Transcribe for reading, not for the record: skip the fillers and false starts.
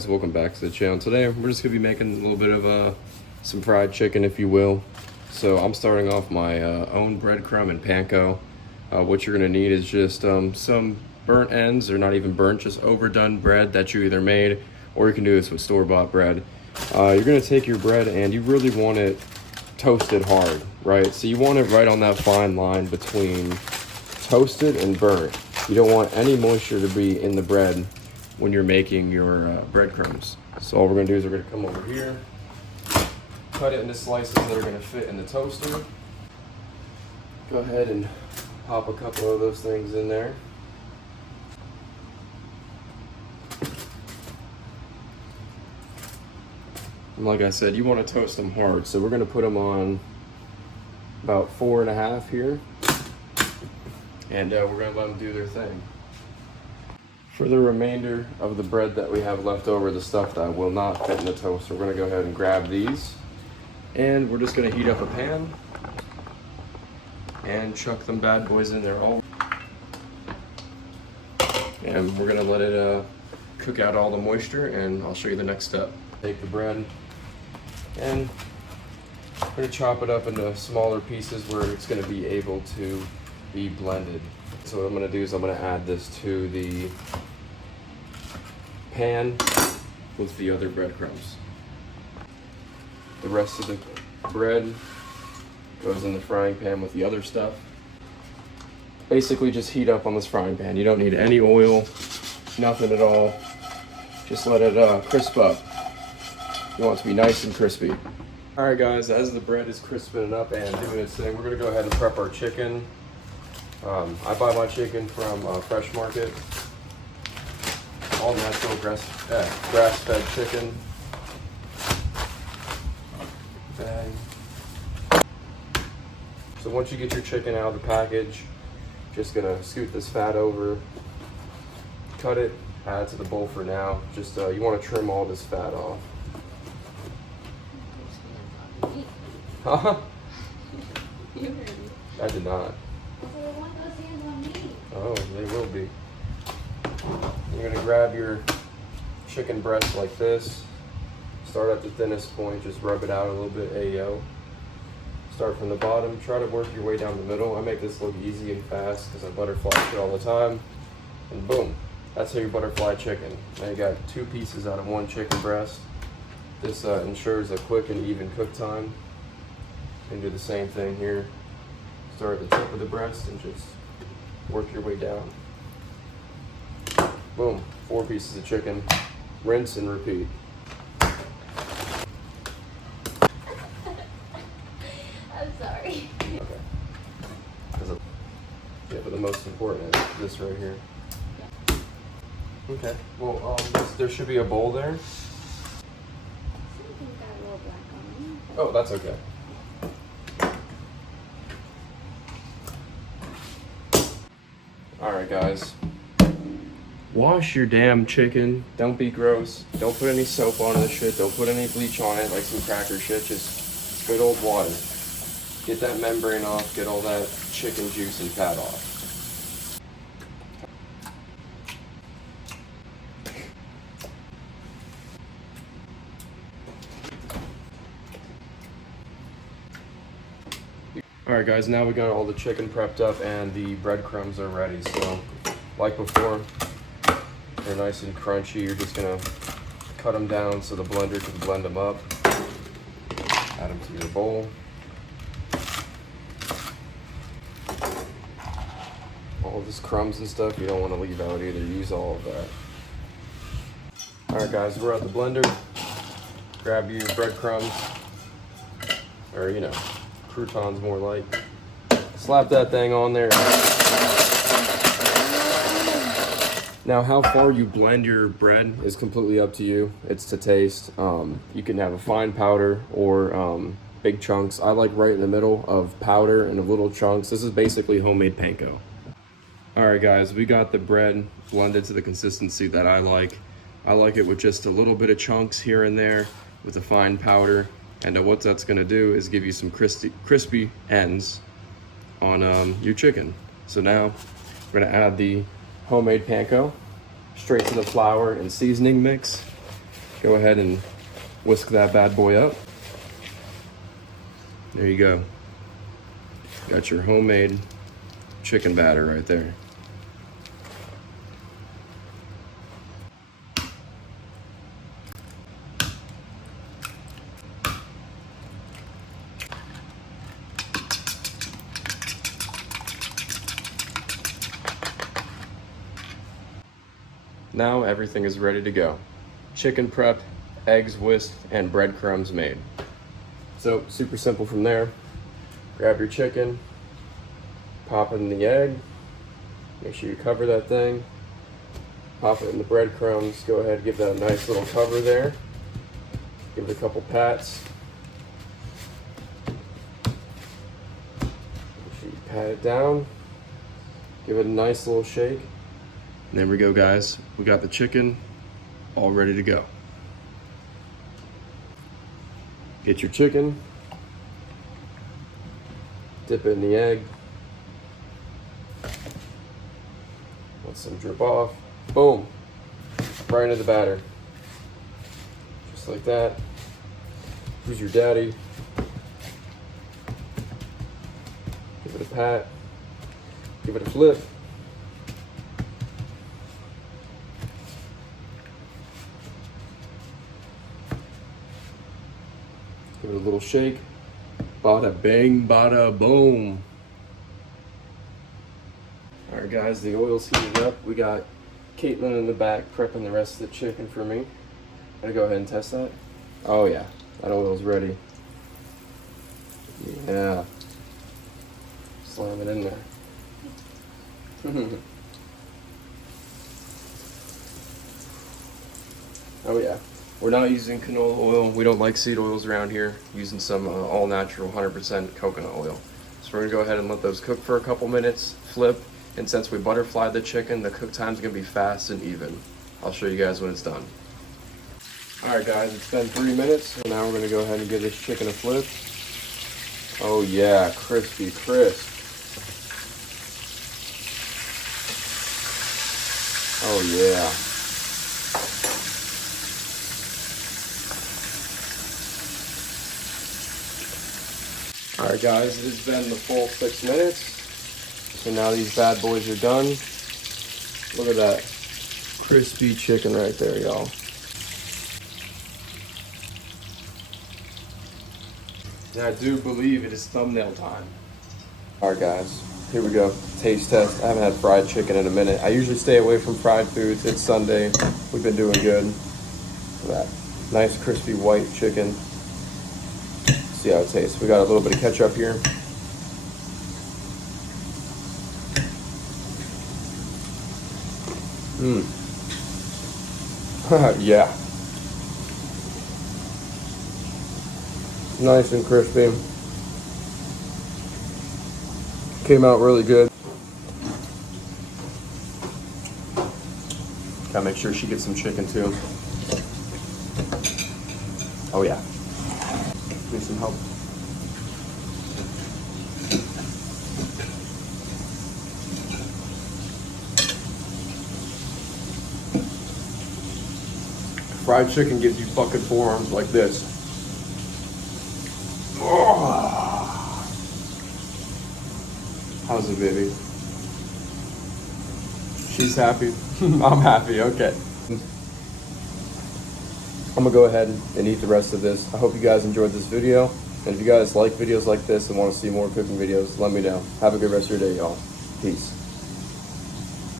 guys, welcome back to the channel. Today we're just gonna be making a little bit of some fried chicken, if you will. So I'm starting off my own breadcrumb and panko. What you're gonna need is just some burnt ends, or not even burnt, just overdone bread that you either made, or you can do this with store-bought bread. You're gonna take your bread and you really want it toasted hard, right? So you want it right on that fine line between toasted and burnt. You don't want any moisture to be in the bread when you're making your breadcrumbs. So all we're gonna do is we're gonna come over here, cut it into slices that are gonna fit in the toaster. Go ahead and pop a couple of those things in there. And like I said, you wanna toast them hard. So we're gonna put them on about 4.5 here. And we're gonna let them do their thing. For the remainder of the bread that we have left over, the stuff that will not fit in the toaster, we're gonna go ahead and grab these. And we're just gonna heat up a pan and chuck them bad boys in there all. And we're gonna let it cook out all the moisture, and I'll show you the next step. Take the bread and we're gonna chop it up into smaller pieces where it's gonna be able to be blended. So what I'm gonna do is I'm gonna add this to the pan with the other breadcrumbs. The rest of the bread goes in the frying pan with the other stuff. Basically just heat up on this frying pan. You don't need any oil, nothing at all. Just let it crisp up. You want it to be nice and crispy. All right guys, as the bread is crisping up and doing its thing, we're gonna go ahead and prep our chicken. I buy my chicken from Fresh Market. All natural grass-fed chicken. Bag. So once you get your chicken out of the package, just gonna scoot this fat over, cut it, add to the bowl for now. Just you want to trim all this fat off. Huh? I did not. Oh, they will be. You're gonna grab your chicken breast like this. Start at the thinnest point, just rub it out a little bit, ayo. Start from the bottom, try to work your way down the middle. I make this look easy and fast because I butterfly it all the time. And boom, that's how you butterfly chicken. Now you got 2 pieces out of 1 chicken breast. This ensures a quick and even cook time. You can do the same thing here. Start at the tip of the breast and just work your way down. Boom, 4 pieces of chicken. Rinse and repeat. I'm sorry. Okay. Yeah, but the most important is this right here. Yeah. Okay. Well, there should be a bowl there. Something got a little black on it. Oh, that's okay. All right, guys. Wash your damn chicken. Don't be gross. Don't put any soap on this shit. Don't put any bleach on it like some cracker shit. Just good old water. Get that membrane off. Get all that chicken juice and fat off. All right, guys. Now we got all the chicken prepped up and the breadcrumbs are ready. So, like before, they're nice and crunchy. You're just gonna cut them down so the blender can blend them up. Add them to your bowl. All this crumbs and stuff you don't want to leave out either. Use all of that. All right, guys, we're at the blender. Grab your breadcrumbs, or you know, croutons more like. Slap that thing on there. Now, how far you blend your bread is completely up to you. It's to taste. You can have a fine powder or big chunks. I like right in the middle of powder and of little chunks. This is basically homemade panko. All right, guys, we got the bread blended to the consistency that I like. I like it with just a little bit of chunks here and there with a fine powder. And what that's gonna do is give you some crispy ends on your chicken. So now we're gonna add the homemade panko straight to the flour and seasoning mix. Go ahead and whisk that bad boy up. There you go. Got your homemade chicken batter right there. Now everything is ready to go. Chicken prepped, eggs whisked, and breadcrumbs made. So super simple from there. Grab your chicken, pop it in the egg, make sure you cover that thing, pop it in the breadcrumbs, go ahead and give that a nice little cover there. Give it a couple pats. Make sure you pat it down, give it a nice little shake. And there we go, guys. We got the chicken all ready to go. Get your chicken, dip it in the egg, let some drip off, boom, right into the batter. Just like that. Use your daddy. Give it a pat, give it a flip. Give it a little shake. Bada bang, bada boom. All right, guys, the oil's heated up. We got Caitlin in the back prepping the rest of the chicken for me. Gonna go ahead and test that. Oh yeah, that oil's ready. Yeah. Slam it in there. Oh yeah. We're not using canola oil. We don't like seed oils around here. Using some all natural 100% coconut oil. So we're gonna go ahead and let those cook for a couple minutes, flip, and since we butterflied the chicken, the cook time's gonna be fast and even. I'll show you guys when it's done. All right, guys, it's been 3 minutes, and now we're gonna go ahead and give this chicken a flip. Oh yeah, crispy crisp. Oh yeah. All right, guys, it has been the full 6 minutes. So now these bad boys are done. Look at that crispy chicken right there, y'all. And I do believe it is thumbnail time. All right, guys, here we go. Taste test. I haven't had fried chicken in a minute. I usually stay away from fried foods. It's Sunday. We've been doing good. Look at that nice crispy white chicken. See how it tastes. We got a little bit of ketchup here. Yeah. Nice and crispy. Came out really good. Gotta make sure she gets some chicken too. Oh yeah. Need some help. Fried chicken gives you fucking forearms like this. Oh. How's it, baby? She's happy. I'm happy. Okay. I'm gonna go ahead and eat the rest of this. I hope you guys enjoyed this video. And if you guys like videos like this and want to see more cooking videos, let me know. Have a good rest of your day, y'all. Peace.